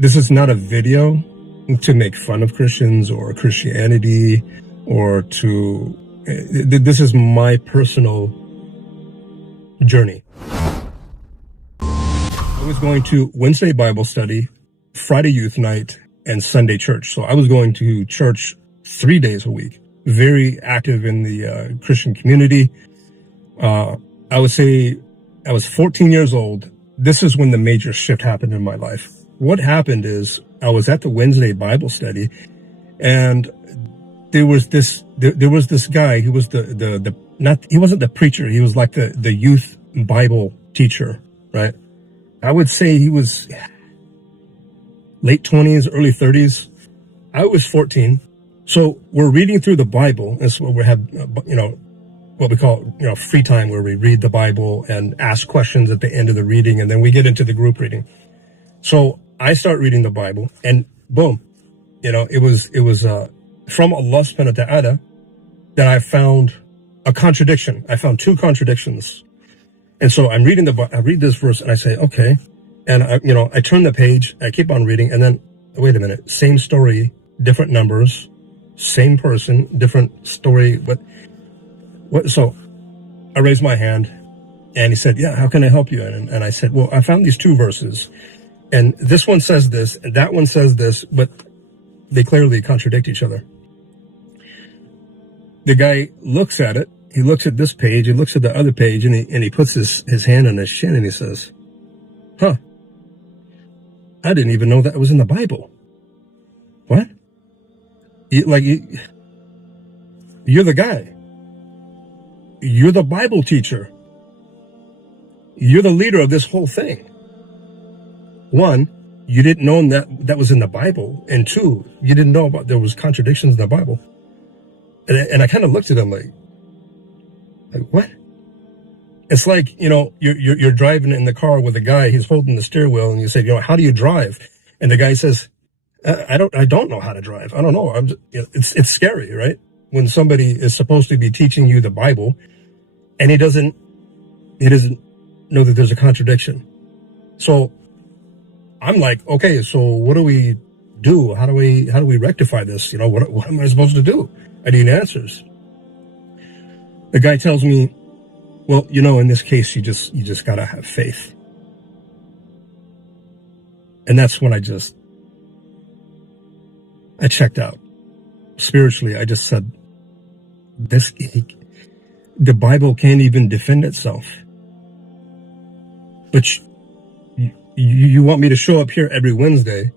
This is not a video to make fun of Christians or Christianity or to, this is my personal journey. I was going to Wednesday Bible study, Friday youth night, and Sunday church. So I was going to church 3 days a week, very active in the Christian community. I would say I was 14 years old. This is when the major shift happened in my life. What happened is I was at the Wednesday Bible study, and there was this guy. He was he wasn't the preacher. He was like the youth Bible teacher, right? I would say he was late 20s, early 30s. I was 14. So we're reading through the Bible. That's what we have, what we call, free time, where we read the Bible and ask questions at the end of the reading. And then we get into the group reading. So I start reading the Bible, and boom, it was from Allah subhanahu wa ta'ala that I found a contradiction. I found two contradictions. And so I'm reading I read this verse and I say, okay. And I turn the page, I keep on reading, and then, wait a minute, same story, different numbers, same person, different story. What? So I raised my hand, and he said, yeah, how can I help you? And I said, well, I found these two verses, and this one says this, and that one says this, but they clearly contradict each other. The guy looks at it. He looks at this page. He looks at the other page, and he puts his hand on his chin, and he says, huh, I didn't even know that was in the Bible. What? You're the guy. You're the Bible teacher. You're the leader of this whole thing. One, you didn't know that was in the Bible. And two, you didn't know about there was contradictions in the Bible. And I kind of looked at him like what? It's like, you're driving in the car with a guy, he's holding the steering wheel, and you say, how do you drive? And the guy says, I don't know how to drive. I don't know. It's scary, right? When somebody is supposed to be teaching you the Bible and he doesn't know that there's a contradiction. So I'm like, okay, so what do we do? How do we rectify this? What am I supposed to do? I need answers. The guy tells me, well, in this case, you just gotta have faith. And that's when I checked out. Spiritually, I just said, the Bible can't even defend itself. But you want me to show up here every Wednesday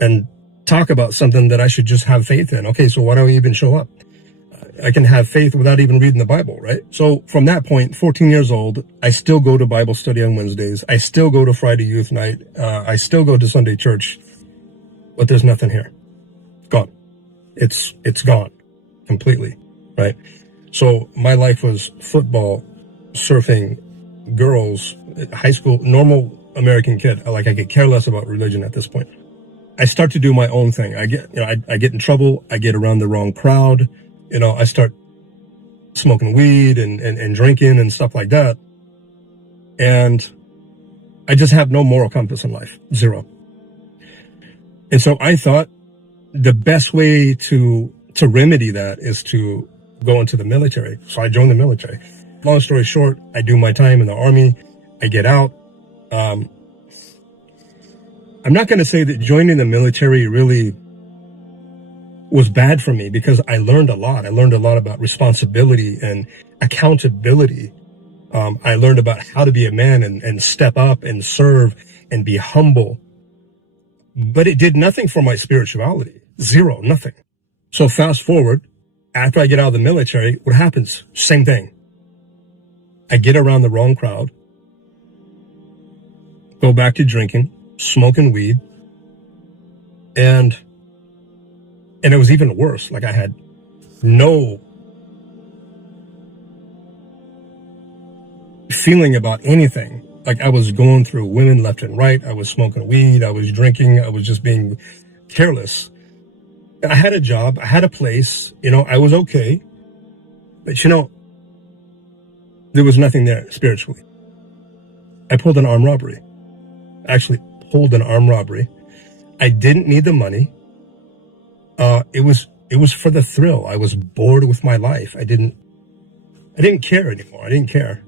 and talk about something that I should just have faith in. Okay, so why do I even show up? I can have faith without even reading the Bible, right? So from that point, 14 years old, I still go to Bible study on Wednesdays. I still go to Friday youth night. I still go to Sunday church, but there's nothing here. Gone. It's gone completely, right? So my life was football, surfing, girls, high school, normal American kid. I could care less about religion at this point. I start to do my own thing. I get in trouble. I get around the wrong crowd. I start smoking weed and drinking and stuff like that. And I just have no moral compass in life. Zero. And so I thought the best way to remedy that is to go into the military. So I joined the military. Long story short, I do my time in the Army. I get out. I'm not going to say that joining the military really was bad for me, because I learned a lot. I learned a lot about responsibility and accountability. I learned about how to be a man and step up and serve and be humble. But it did nothing for my spirituality. Zero, nothing. So fast forward, after I get out of the military, what happens? Same thing. I get around the wrong crowd, go back to drinking, smoking weed, and it was even worse. I had no feeling about anything. I was going through women left and right. I was smoking weed. I was drinking. I was just being careless. And I had a job. I had a place. I was okay. But there was nothing there spiritually. I pulled an armed robbery. I actually pulled an armed robbery. I didn't need the money. It was for the thrill. I was bored with my life. I didn't care anymore. I didn't care.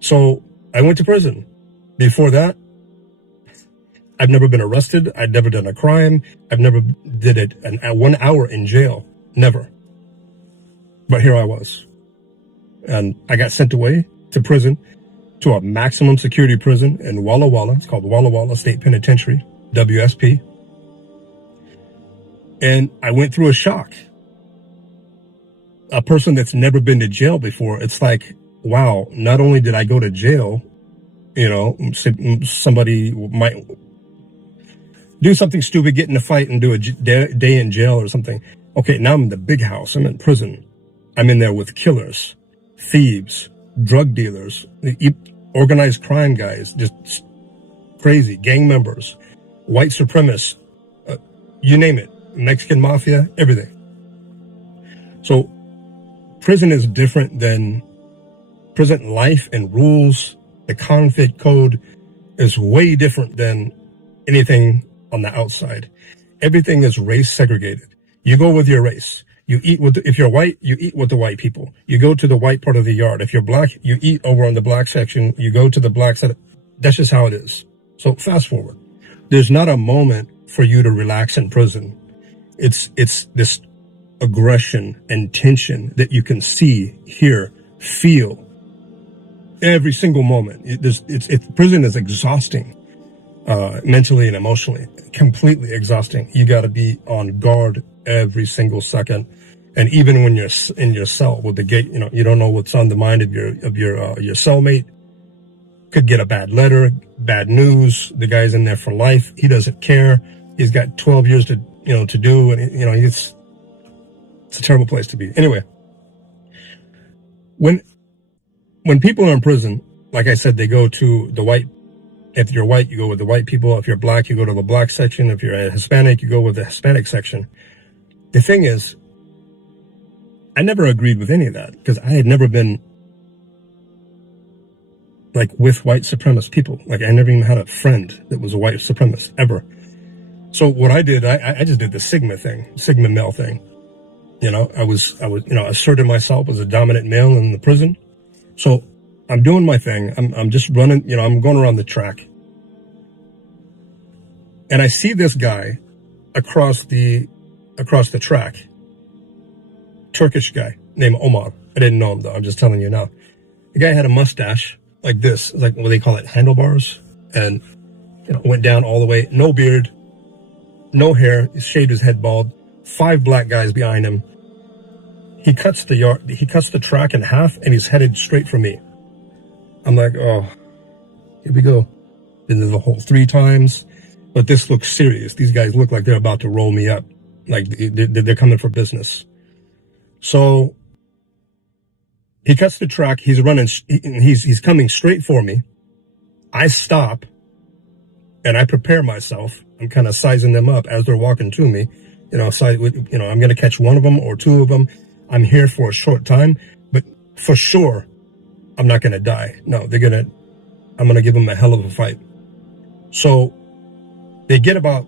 So I went to prison. Before that, I've never been arrested. I'd never done a crime. I've never did it 1 hour in jail. Never. But here I was. And I got sent away to prison, to a maximum security prison in Walla Walla. It's called Walla Walla State Penitentiary, WSP. And I went through a shock. A person that's never been to jail before, it's like, wow, not only did I go to jail, you know, somebody might do something stupid, get in a fight and do a day in jail or something. Okay, now I'm in the big house. I'm in prison. I'm in there with killers, thieves, drug dealers, organized crime guys, just crazy, gang members, white supremacists, you name it, Mexican mafia, everything. So prison is different than prison life and rules. The convict code is way different than anything on the outside. Everything is race segregated. You go with your race. You eat with, if you're white, you eat with the white people. You go to the white part of the yard. If you're black, you eat over on the black section. You go to the black side. That's just how it is. So fast forward. There's not a moment for you to relax in prison. It's this aggression and tension that you can see, hear, feel every single moment. Prison is exhausting, mentally and emotionally, completely exhausting. You got to be on guard every single second. And even when you're in your cell with the gate, you know, you don't know what's on the mind of your cellmate. Could get a bad letter, bad news. The guy's in there for life. He doesn't care. He's got 12 years to do. And, you know, it's a terrible place to be. Anyway, when people are in prison, like I said, they go to the white. If you're white, you go with the white people. If you're black, you go to the black section. If you're a Hispanic, you go with the Hispanic section. The thing is, I never agreed with any of that because I had never been like with white supremacist people. Like I never even had a friend that was a white supremacist ever. So what I did, I just did the Sigma male thing. You know, I was, asserted myself as a dominant male in the prison. So I'm doing my thing. I'm just running, I'm going around the track. And I see this guy across the track. Turkish guy named Omar. I didn't know him though. I'm just telling you now. The guy had a mustache like this, like what they call it, handlebars, and went down all the way. No beard, no hair. He shaved his head bald. 5 black guys behind him. He cuts the track in half, and he's headed straight for me. I'm like, oh, here we go. Been to the hole 3 times, but this looks serious. These guys look like they're about to roll me up, like they're coming for business. So he cuts the track. He's running. He's coming straight for me. I stop, and I prepare myself. I'm kind of sizing them up as they're walking to me. I'm going to catch one of them or 2 of them. I'm here for a short time, but for sure, I'm not going to die. No, I'm going to give them a hell of a fight. So they get about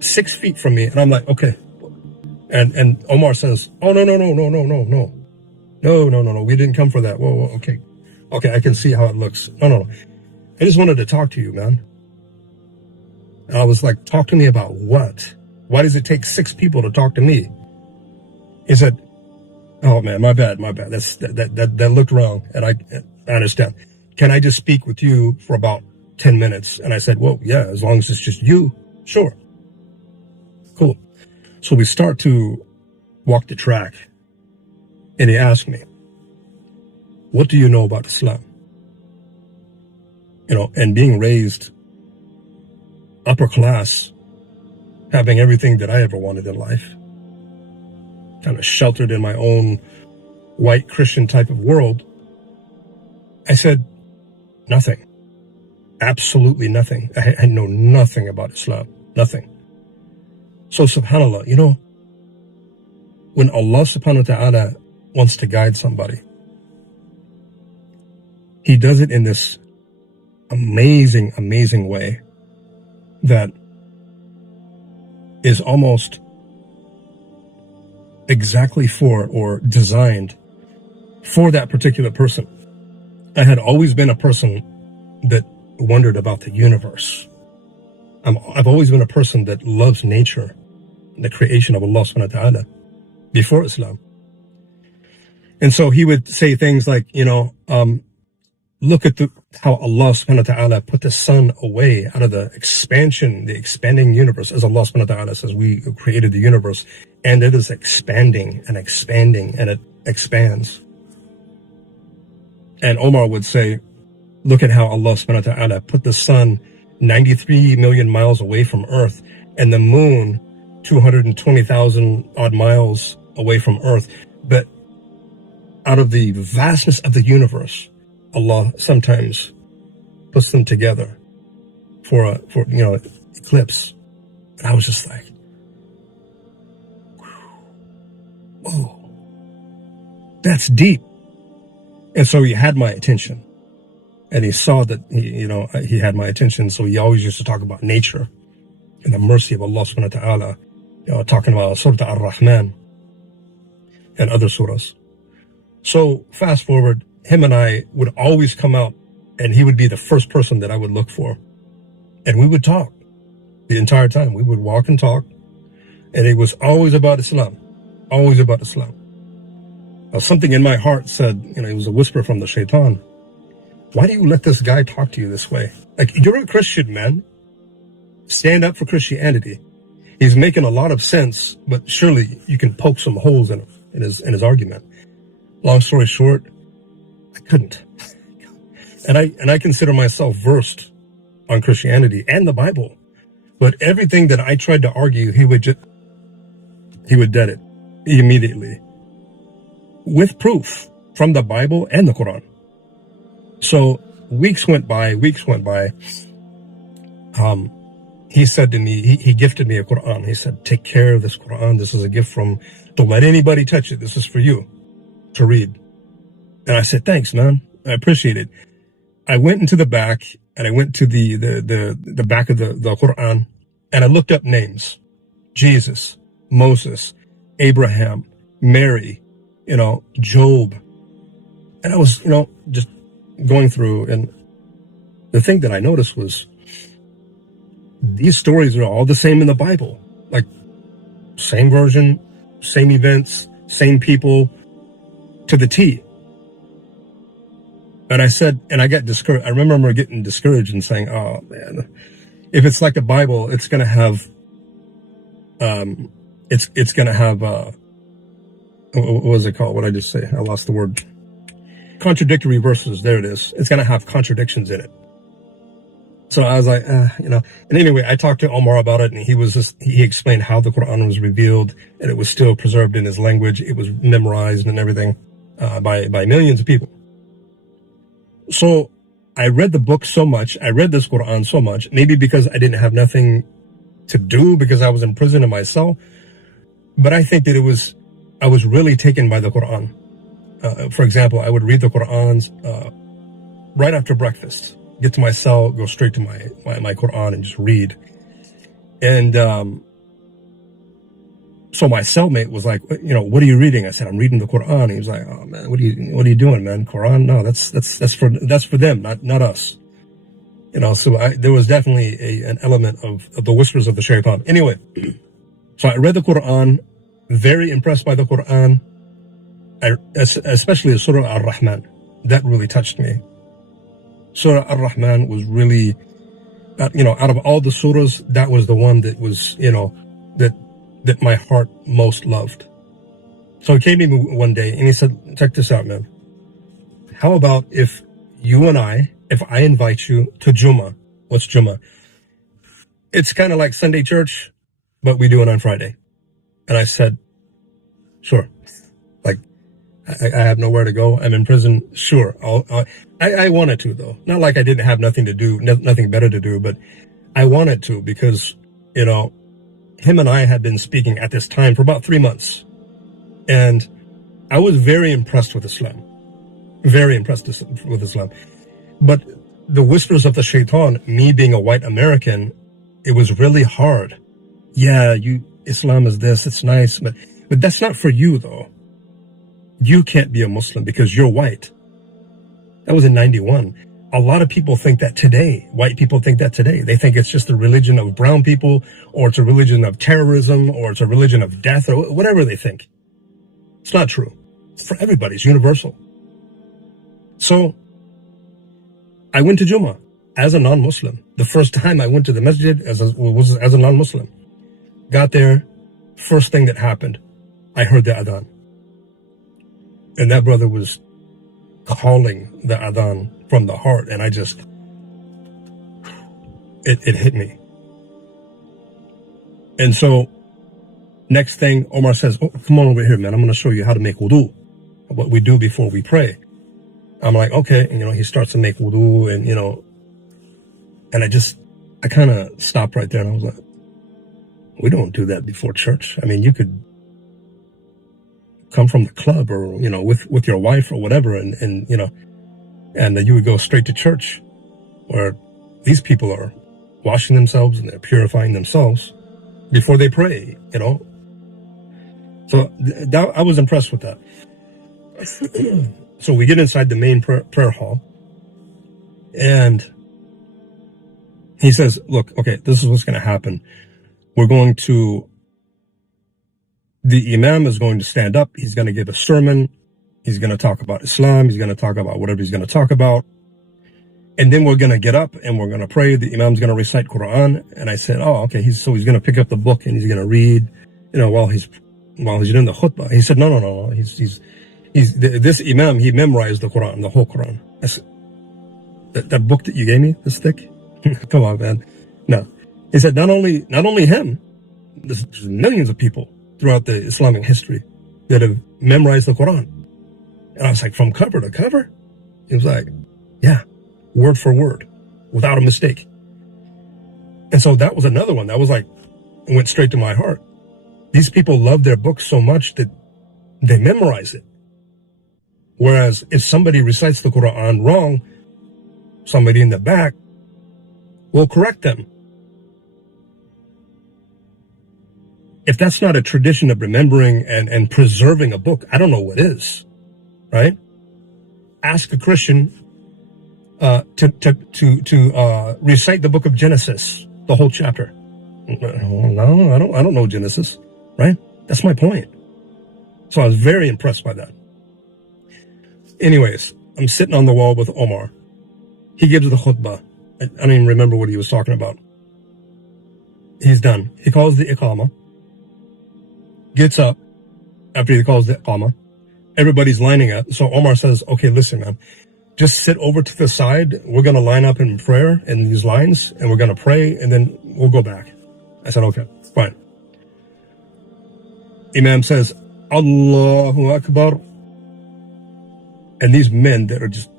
6 feet from me, and I'm like, okay. And Omar says, oh, no. No. We didn't come for that. Whoa. Okay. I can see how it looks. No. I just wanted to talk to you, man. And I was like, talk to me about what? Why does it take 6 people to talk to me? He said, oh man, my bad. That looked wrong. And I understand. Can I just speak with you for about 10 minutes? And I said, well, yeah, as long as it's just you. Sure. Cool. So we start to walk the track, and he asked me, what do you know about Islam? And being raised upper class, having everything that I ever wanted in life, kind of sheltered in my own white Christian type of world, I said, nothing. Absolutely nothing. I know nothing about Islam. Nothing. So subhanAllah, when Allah subhanahu wa ta'ala wants to guide somebody, He does it in this amazing, amazing way. that is almost exactly for or designed for that particular person. I had always been a person that wondered about the universe. I've always been a person that loves nature, the creation of Allah subhanahu wa ta'ala, before Islam. And so he would say things like, look at how Allah subhanahu wa ta'ala put the sun away out of the expanding universe. As Allah subhanahu wa ta'ala says, we created the universe, and it is expanding and expanding, and it expands. And Omar would say, look at how Allah subhanahu wa ta'ala put the sun 93 million miles away from Earth, and the moon 220,000 odd miles away from Earth. But out of the vastness of the universe, Allah sometimes puts them together for eclipse. And I was just like, whoa, that's deep. And so he had my attention, and he saw that he had my attention. So he always used to talk about nature and the mercy of Allah subhanahu wa ta'ala, talking about Surah Ar-Rahman and other surahs. So fast forward, him and I would always come out, and he would be the first person that I would look for. And we would talk the entire time. We would walk and talk. And it was always about Islam, always about Islam. Now, something in my heart said, it was a whisper from the shaitan. Why do you let this guy talk to you this way? Like, you're a Christian, man. Stand up for Christianity. He's making a lot of sense, but surely you can poke some holes in his argument. Long story short, I couldn't. And I consider myself versed on Christianity and the Bible. But everything that I tried to argue, he would dead it immediately, with proof from the Bible and the Quran. So weeks went by. He said to me, he gifted me a Quran. He said, take care of this Quran. This is a gift don't let anybody touch it. This is for you to read. And I said, thanks, man. I appreciate it. I went into the back, and I went to the back of the Quran, and I looked up names: Jesus, Moses, Abraham, Mary, Job. And I was, just going through, and the thing that I noticed was these stories are all the same in the Bible. Like, same version, same events, same people, to the T. And I said, and I got discouraged. I remember getting discouraged and saying, oh man, if it's like the Bible, it's going to have, it's going to have, what was it called? What did I just say? I lost the word. Contradictory verses. There it is. It's going to have contradictions in it. So I was like, and anyway, I talked to Omar about it, and he explained how the Quran was revealed, and it was still preserved in his language. It was memorized and everything, by millions of people. So I read the book so much. I read this Quran so much, maybe because I didn't have nothing to do because I was in prison in my cell. But I think that I was really taken by the Quran. For example, I would read the Qurans, right after breakfast, get to my cell, go straight to my Quran and just read. And, so my cellmate was like, what are you reading? I said, I'm reading the Quran. He was like, oh man, what are you doing, man? Quran? No, that's for them, not us. So there was definitely an element of the whispers of the shaitan. Anyway, so I read the Quran, very impressed by the Quran, especially Surah Ar-Rahman. That really touched me. Surah Ar-Rahman was really, out of all the surahs, that was the one that was, that my heart most loved. So he came to me one day and he said, check this out, man. How about if I invite you to Jummah? What's Jummah? It's kind of like Sunday church, but we do it on Friday. And I said, sure. Like, I have nowhere to go. I'm in prison. Sure. I wanted to, though. Not like I didn't have nothing to do, nothing better to do, but I wanted to because, him and I had been speaking at this time for about 3 months. And I was very impressed with Islam. Very impressed with Islam. But the whispers of the shaitan, me being a white American, It was really hard. Yeah, Islam is this, it's nice, but that's not for you though. You can't be a Muslim because you're white. That was in 91. A lot of people think that today. White people think that today. They think it's just a religion of brown people, or it's a religion of terrorism, or it's a religion of death, or whatever they think. It's not true. It's for everybody. It's universal. So I went to Jummah as a non-Muslim. The first time I went to the masjid was as a non-Muslim. Got there, first thing that happened, I heard the adhan. And that brother was calling the adhan from the heart, and I just, it hit me. And so, next thing, Omar says, oh, come on over here, man. I'm going to show you how to make wudu, what we do before we pray. I'm like, okay. And, he starts to make wudu, and, and I kind of stopped right there, and I was like, we don't do that before church. I mean, you could come from the club or, with your wife or whatever, and you would go straight to church, where these people are washing themselves and they're purifying themselves before they pray, So I was impressed with that. So we get inside the main prayer hall, and he says, look, okay, this is what's going to happen. The imam is going to stand up. He's going to give a sermon. He's going to talk about Islam. He's going to talk about whatever he's going to talk about. And then we're going to get up and we're going to pray. The imam's going to recite Quran. And I said, oh, okay. He's going to pick up the book and he's going to read, while he's doing the khutbah. He said, no. This imam, he memorized the Quran, the whole Quran. I said, that book that you gave me, this thick? Come on, man. No. He said, not only him, there's millions of people throughout the Islamic history that have memorized the Quran. And I was like, from cover to cover? He was like, yeah, word for word, without a mistake. And so that was another one that was like, went straight to my heart. These people love their books so much that they memorize it. Whereas if somebody recites the Quran wrong, somebody in the back will correct them. If that's not a tradition of remembering and preserving a book, I don't know what is, right? Ask a Christian to recite the book of Genesis, the whole chapter. No, I don't know Genesis, right? That's my point. So I was very impressed by that. Anyways, I'm sitting on the wall with Omar. He gives the khutbah. I don't even remember what he was talking about. He's done. He calls the iqamah. Gets up after he calls the iqamah. Everybody's lining up. So Omar says, okay, listen, man, just sit over to the side. We're going to line up in prayer in these lines, and we're going to pray, and then we'll go back. I said, okay, fine. Imam says, Allahu Akbar. And these men that are just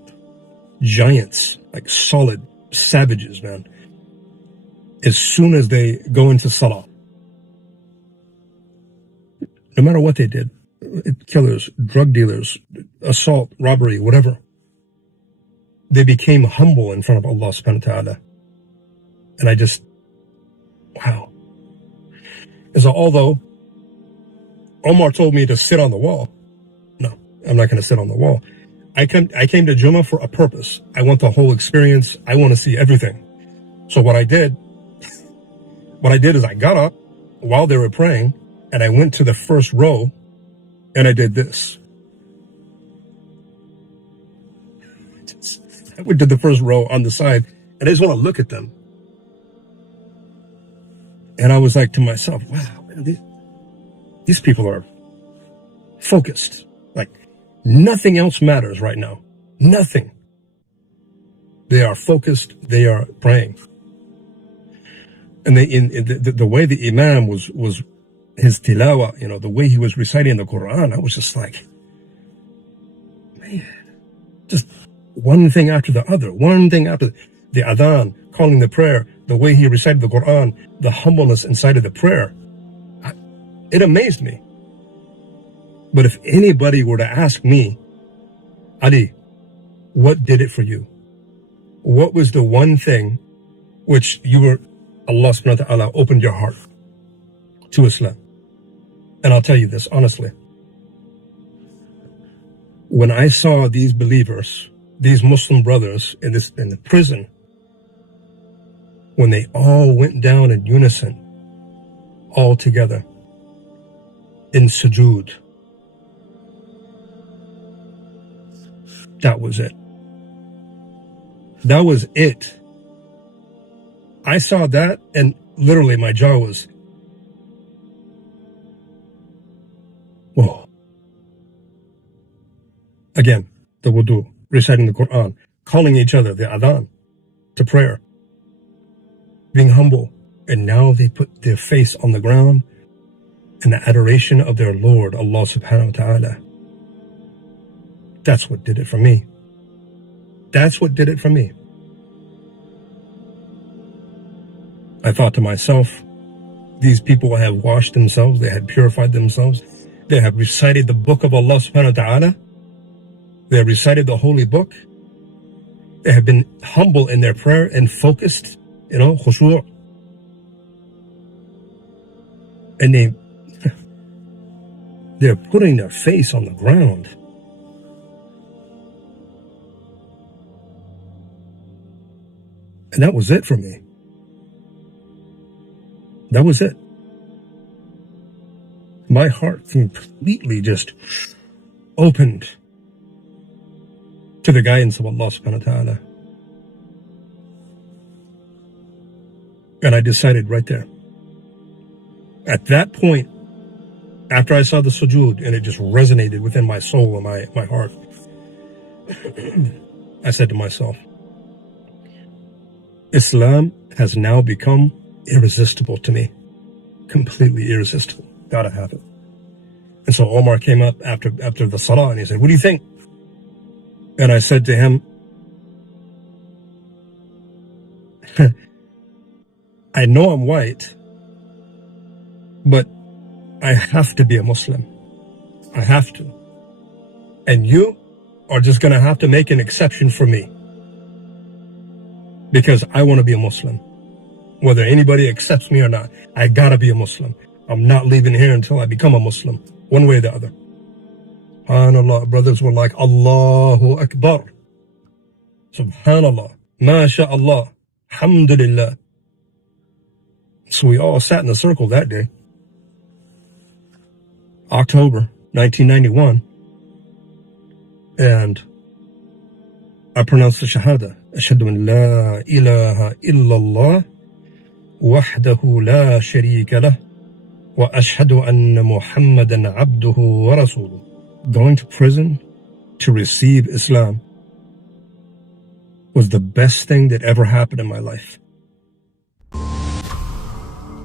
giants, like solid savages, man, as soon as they go into salah, no matter what they did, killers, drug dealers, assault, robbery, whatever, they became humble in front of Allah subhanahu wa ta'ala. And I just, wow. And so although Omar told me to sit on the wall, no, I'm not going to sit on the wall. I came to Jummah for a purpose. I want the whole experience. I want to see everything. So what I did is I got up while they were praying, and I went to the first row, and I did this. I went to the first row on the side, and I just want to look at them. And I was like to myself, wow, man, these people are focused. Like, nothing else matters right now. Nothing. They are focused. They are praying. And the way the imam was his tilawa, the way he was reciting the Quran, I was just like, man, just one thing after the other, one thing after the adhan, calling the prayer, the way he recited the Quran, the humbleness inside of the prayer. It amazed me. But if anybody were to ask me, Ali, what did it for you? What was the one thing which you were Allah subhanahu wa ta'ala opened your heart to Islam. And I'll tell you this honestly. When I saw these believers, these Muslim brothers in the prison, when they all went down in unison, all together, in sujood, that was it. That was it. I saw that and literally my jaw was, whoa. Again, the wudu, reciting the Quran, calling each other, the adhan, to prayer, being humble. And now they put their face on the ground in the adoration of their Lord, Allah subhanahu wa ta'ala. That's what did it for me. That's what did it for me. I thought to myself, these people have washed themselves, they had purified themselves, they have recited the book of Allah subhanahu wa ta'ala, they have recited the holy book, they have been humble in their prayer and focused, khushu'. And they're putting their face on the ground. And that was it for me. That was it. My heart completely just opened to the guidance of Allah subhanahu wa ta'ala. And I decided right there. At that point, after I saw the sujood and it just resonated within my soul and my heart, I said to myself, Islam has now become irresistible to me. Completely irresistible. Gotta have it. And so Omar came up after the salah and he said, what do you think? And I said to him, I know I'm white, but I have to be a Muslim. I have to. And you are just going to have to make an exception for me. Because I want to be a Muslim. Whether anybody accepts me or not, I gotta be a Muslim. I'm not leaving here until I become a Muslim. One way or the other. SubhanAllah, brothers were like, Allahu Akbar. SubhanAllah. MashaAllah. Alhamdulillah. So we all sat in a circle that day. October 1991. And I pronounced the Shahada. Ashhadu an la ilaha illallah wahdahu la sharika lah wa ashhadu anna Muhammadan abduhu wa rasuluh. Going to prison to receive Islam was the best thing that ever happened in my life.